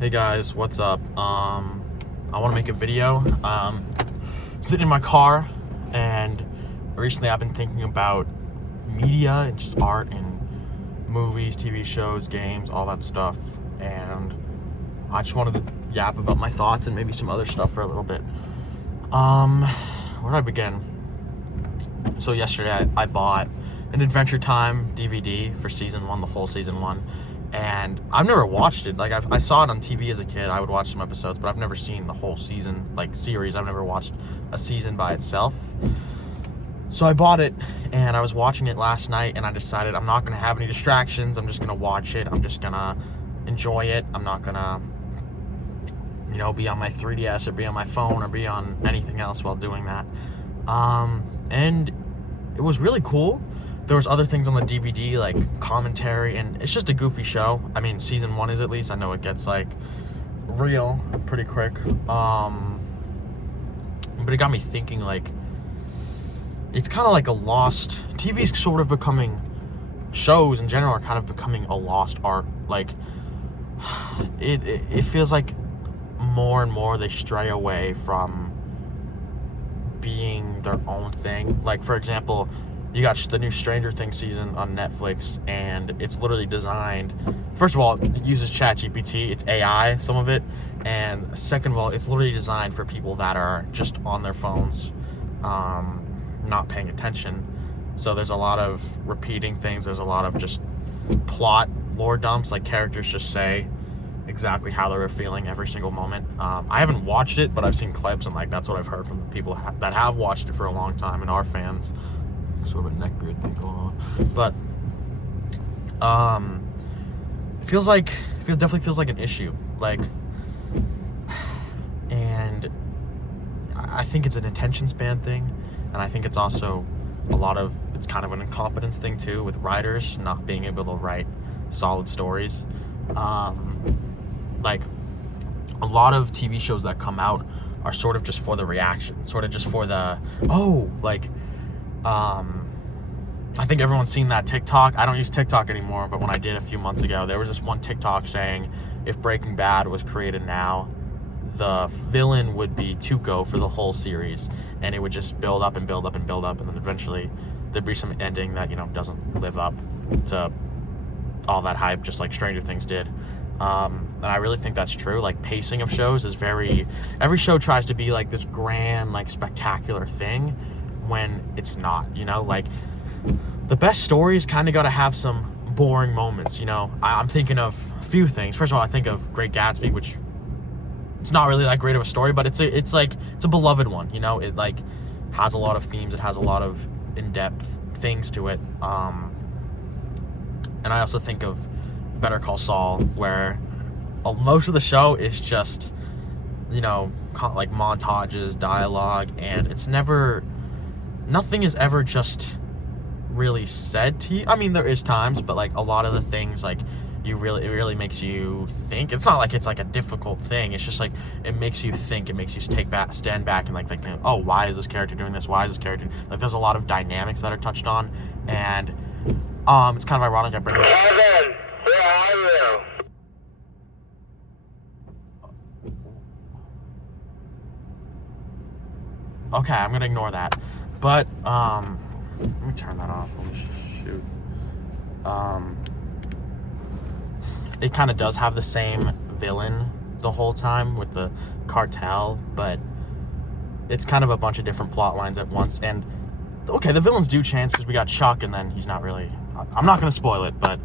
Hey guys, what's up? I want to make a video. Sitting in my car, and recently I've been thinking about media and just art and movies, TV shows, games, all that stuff. And I just wanted to yap about my thoughts and maybe some other stuff for a little bit. Where do I begin? So yesterday I bought an Adventure Time DVD for season 1, the whole season 1. And I've never watched it. Like, I saw it on TV as a kid. I would watch some episodes, but I've never seen the whole season, like, series. I've never watched a season by itself. So I bought it, and I was watching it last night, and I decided I'm not going to have any distractions. I'm just going to watch it. I'm just going to enjoy it. I'm not going to, be on my 3DS or be on my phone or be on anything else while doing that. And it was really cool. There was other things on the DVD, like commentary, and it's just a goofy show. I mean, season 1 is, at least. I know it gets, like, real pretty quick. But it got me thinking, like, it's kind of like a lost... TV's sort of becoming... Shows, in general, are kind of becoming a lost art. Like, it feels like more and more they stray away from being their own thing. Like, for example... You got the new Stranger Things season on Netflix, and it's literally designed... First of all, it uses ChatGPT. It's AI, some of it. And second of all, it's literally designed for people that are just on their phones, not paying attention. So there's a lot of repeating things. There's a lot of just plot lore dumps. Like, characters just say exactly how they were feeling every single moment. I haven't watched it, but I've seen clips, and, like, that's what I've heard from the people that have watched it for a long time and are fans. Sort of a neckbeard thing going on, but it definitely feels like an issue. Like, and I think it's an attention span thing, and I think it's also it's kind of an incompetence thing too, with writers not being able to write solid stories. Like, a lot of TV shows that come out are sort of just for the reaction, sort of just for the I think everyone's seen that TikTok. I don't use TikTok anymore, but when I did a few months ago, there was this one TikTok saying if Breaking Bad was created now, the villain would be Tuco for the whole series, and it would just build up and build up and build up, and then eventually there'd be some ending that, doesn't live up to all that hype, just like Stranger Things did. And I really think that's true. Like, pacing of shows is every show tries to be like this grand, like, spectacular thing, when it's not, like, the best stories kind of got to have some boring moments. I'm thinking of a few things. First of all, I think of Great Gatsby, which it's not really that great of a story, but it's a beloved one. It, like, has a lot of themes. It has a lot of in-depth things to it. And I also think of Better Call Saul, where most of the show is just, like, montages, dialogue, and nothing is ever just really said to you. I mean, there is times, but, like, a lot of the things, like, it really makes you think. It's not like it's like a difficult thing. It's just like it makes you think. It makes you stand back and, like, think, oh, why is this character doing this? Why is this character... Like, there's a lot of dynamics that are touched on, and it's kind of ironic I bring it up. Kevin, where are you? Okay, I'm gonna ignore that. But, let me turn that off. Holy shoot. It kind of does have the same villain the whole time with the cartel, but it's kind of a bunch of different plot lines at once. And, okay, the villains do change, because we got Chuck, and then he's not really... I'm not gonna spoil it, but,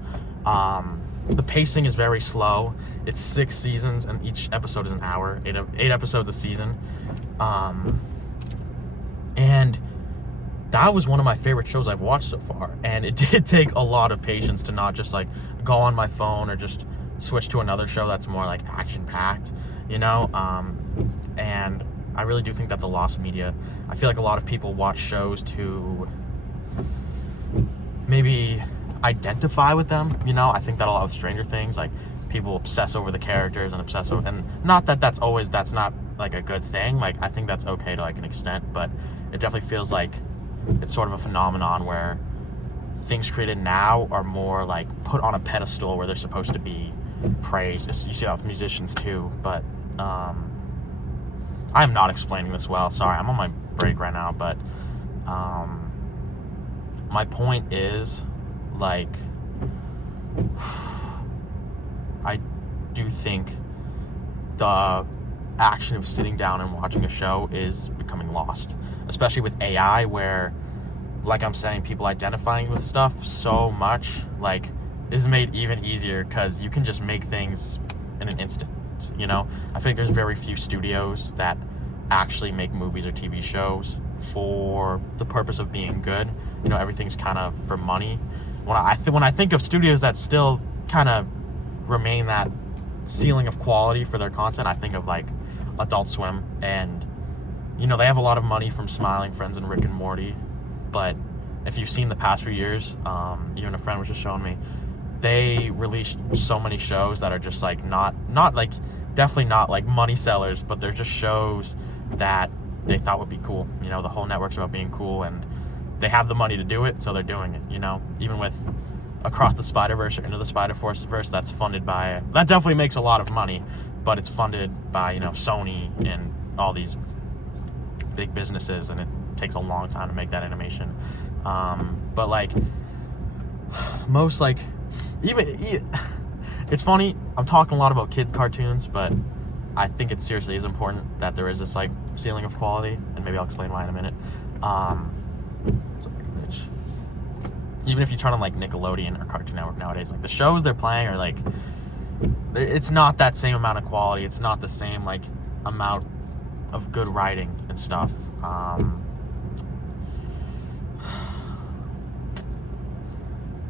the pacing is very slow. It's 6 seasons, and each episode is an hour. 8 episodes a season. And that was one of my favorite shows I've watched so far. And it did take a lot of patience to not just, like, go on my phone or just switch to another show that's more, like, action-packed, And I really do think that's a lost media. I feel like a lot of people watch shows to maybe identify with them, I think that a lot of Stranger Things, like, people obsess over the characters and obsess over... And not that that's not, like, a good thing. Like, I think that's okay to, like, an extent, but it definitely feels like it's sort of a phenomenon where things created now are more, like, put on a pedestal where they're supposed to be praise. You see that with musicians too, but I'm not explaining this well. Sorry, I'm on my break right now, but my point is, like, I do think the action of sitting down and watching a show is becoming lost, especially with AI, where, like I'm saying, people identifying with stuff so much, like, is made even easier because you can just make things in an instant, you know? I think there's very few studios that actually make movies or TV shows for the purpose of being good. You know, everything's kind of for money. When I think of studios that still kind of remain that ceiling of quality for their content, I think of like Adult Swim, and you know, they have a lot of money from Smiling Friends and Rick and Morty, but if you've seen the past few years, even a friend was just showing me, they released so many shows that are just like not like, definitely not like money sellers, but they're just shows that they thought would be cool. You know, the whole network's about being cool, and they have the money to do it, so they're doing it, you know? Even with Across the Spider-Verse or Into the Spider-Verse, that's funded by, that definitely makes a lot of money, but it's funded by, you know, Sony and all these big businesses, and it takes a long time to make that animation. But like, most, like, even it's funny, I'm talking a lot about kid cartoons, but I think it seriously is important that there is this like ceiling of quality, and maybe I'll explain why in a minute. Even if you turn on like Nickelodeon or Cartoon Network nowadays, like the shows they're playing are like, it's not that same amount of quality. It's not the same like amount of good writing and stuff.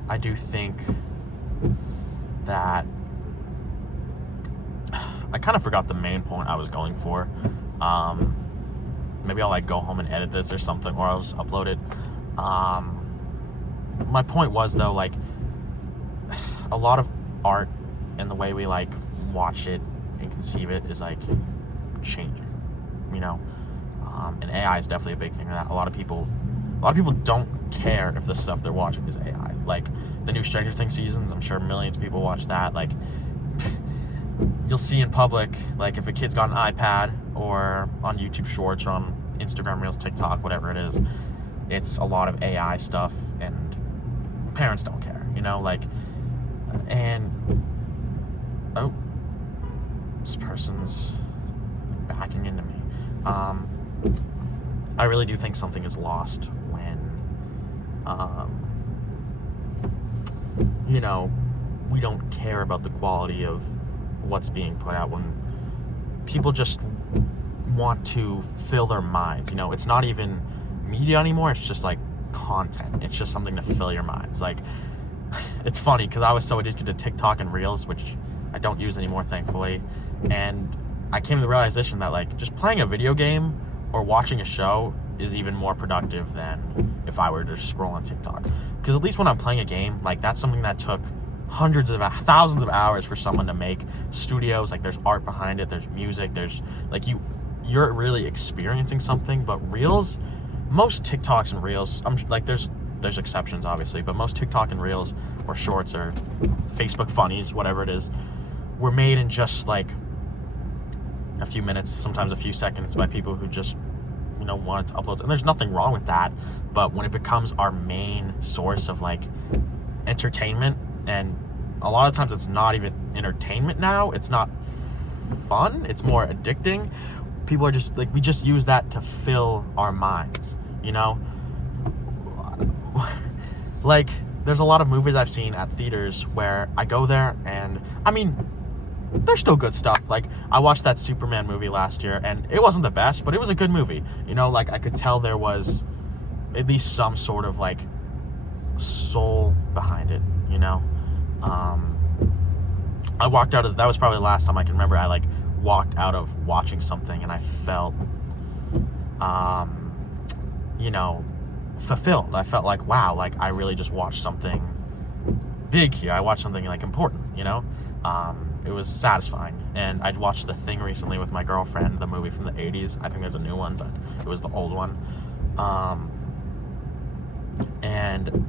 I do think that I kind of forgot the main point I was going for. Maybe I'll like go home and edit this or something, or I'll just upload it. My point was, though, like, a lot of art and the way we like watch it and conceive it is like changing, you know. And AI is definitely a big thing in that. A lot of people don't care if the stuff they're watching is AI. Like the new Stranger Things seasons, I'm sure millions of people watch that. Like, you'll see in public, like if a kid's got an iPad or on YouTube Shorts or on Instagram Reels, TikTok, whatever it is, it's a lot of AI stuff, and parents don't care, you know, like, and oh, this person's backing into me. I really do think something is lost when, you know, we don't care about the quality of what's being put out, when people just want to fill their minds. You know, it's not even media anymore, it's just like content. It's just something to fill your minds. Like, it's funny because I was so addicted to TikTok and Reels, which I don't use anymore, thankfully, and I came to the realization that like just playing a video game or watching a show is even more productive than if I were to just scroll on TikTok. Because at least when I'm playing a game, like, that's something that took thousands of hours for someone to make. Studios, like, there's art behind it, there's music, there's like, you're really experiencing something. But Reels, most TikToks and Reels, I'm like, there's exceptions obviously, but most TikTok and Reels or Shorts or Facebook Funnies, whatever it is, were made in just like a few minutes, sometimes a few seconds, by people who just, you know, wanted to upload. And there's nothing wrong with that, but when it becomes our main source of like entertainment, and a lot of times it's not even entertainment now, it's not fun, it's more addicting. People are just like, we just use that to fill our minds, you know. Like, there's a lot of movies I've seen at theaters where I go there, and I mean, there's still good stuff. Like, I watched that Superman movie last year, and it wasn't the best, but it was a good movie. You know, like, I could tell there was at least some sort of like soul behind it, you know. I walked out of, that was probably the last time I can remember I like walked out of watching something and I felt you know, fulfilled. I felt like, wow, like I really just watched something big here. I watched something like important, you know. It was satisfying. And I'd watched The Thing recently with my girlfriend, the movie from the 80s. I think there's a new one, but it was the old one. And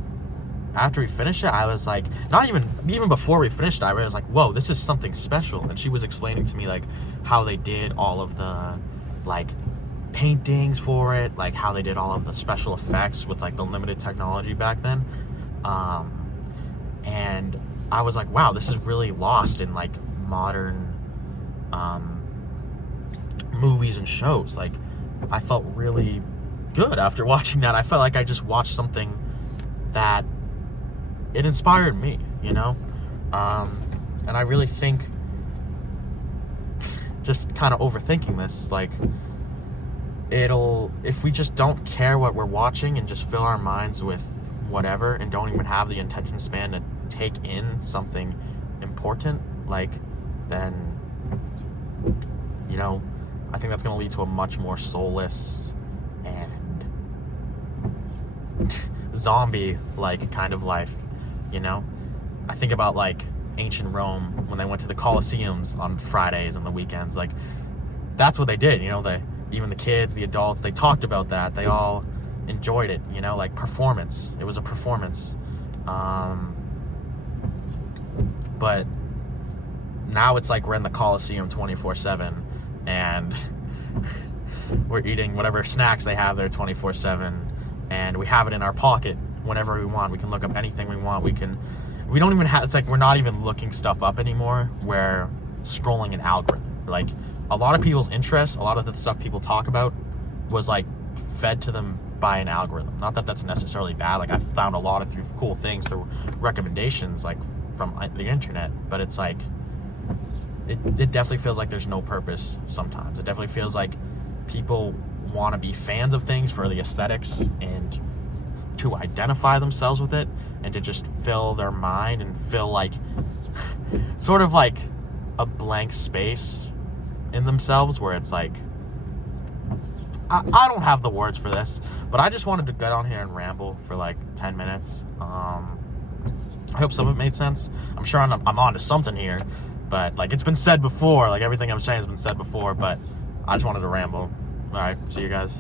after we finished it, I was like, not even before we finished it, I was like, whoa, this is something special. And she was explaining to me like how they did all of the like paintings for it, like how they did all of the special effects with like the limited technology back then. And I was like, wow, this is really lost in like modern movies and shows. Like, I felt really good after watching that. I felt like I just watched something that it inspired me, you know? And I really think, just kind of overthinking this, like, if we just don't care what we're watching and just fill our minds with whatever and don't even have the attention span to take in something important, like, then, you know, I think that's going to lead to a much more soulless and zombie-like kind of life, you know? I think about, like, ancient Rome when they went to the Colosseums on Fridays and the weekends. Like, that's what they did, you know? Even the kids, the adults, they talked about that. They all enjoyed it, you know? Like, performance. It was a performance. But now it's like we're in the Coliseum 24/7 and we're eating whatever snacks they have there 24/7, and we have it in our pocket whenever we want. We can look up anything we want. We don't even have, it's like we're not even looking stuff up anymore. We're scrolling an algorithm. Like, a lot of people's interests, a lot of the stuff people talk about was like fed to them by an algorithm. Not that that's necessarily bad. Like, I found a lot of cool things through recommendations, like from the internet, but it's like, it definitely feels like there's no purpose sometimes. It definitely feels like people want to be fans of things for the aesthetics and to identify themselves with it and to just fill their mind and fill like sort of like a blank space in themselves where it's like, I don't have the words for this, but I just wanted to get on here and ramble for like 10 minutes. I hope some of it made sense. I'm sure I'm on to something here, but like, it's been said before, like everything I'm saying has been said before, but I just wanted to ramble. All right, see you guys.